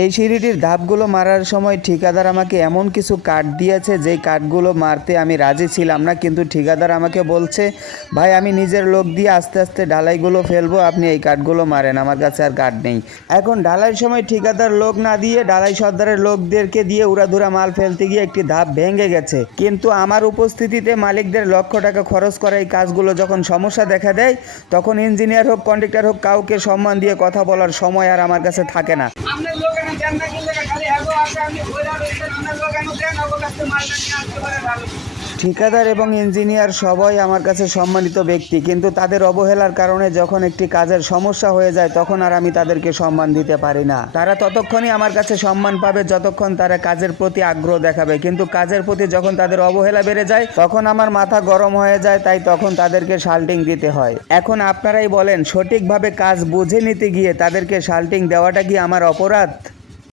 এই সিঁড়িটির ধাপগুলো মারার সময় ঠিকাদার আমাকে এমন কিছু কাঠ দিয়েছে, যেই কাঠগুলো মারতে আমি রাজি ছিলাম না। কিন্তু ঠিকাদার আমাকে বলছে, ভাই, আমি নিজের লোক দিয়ে আস্তে আস্তে ঢালাইগুলো ফেলব, আপনি এই কাঠগুলো মারেন, আমার কাছে আর কাঠ নেই। এখন ঢালাইয়ের সময় ঠিকাদার লোক না দিয়ে ঢালাই সর্দারের লোকদেরকে দিয়ে উড়াধুরা মাল ফেলতে গিয়ে একটি ধাপ ভেঙে গেছে। কিন্তু আমার উপস্থিতিতে মালিকদের লক্ষ টাকা খরচ করা এই কাজগুলো যখন সমস্যা দেখা দেয়, তখন ইঞ্জিনিয়ার হোক, কন্ডাক্টর হোক, কাউকে সম্মান দিয়ে কথা বলার সময় আর আমার কাছে থাকে না। ঠিকাদার এবং ইঞ্জিনিয়ার সবাই আমার কাছে সম্মানিত ব্যক্তি, কিন্তু তাদের অবহেলার কারণে যখন একটি কাজের সমস্যা হয়ে যায়, তখন আর আমি তাদেরকে সম্মান দিতে পারি না। তারা ততক্ষণই আমার কাছে সম্মান পাবে, যতক্ষণ তারা কাজের প্রতি আগ্রহ দেখাবে। কিন্তু কাজের প্রতি যখন তাদের অবহেলা বেড়ে যায়, তখন আমার মাথা গরম হয়ে যায়, তাই তখন তাদেরকে শাল্টিং দিতে হয়। এখন আপনারাই বলেন, সঠিকভাবে কাজ বুঝে নিতে গিয়ে তাদেরকে শাল্টিং দেওয়াটা কি আমার অপরাধ?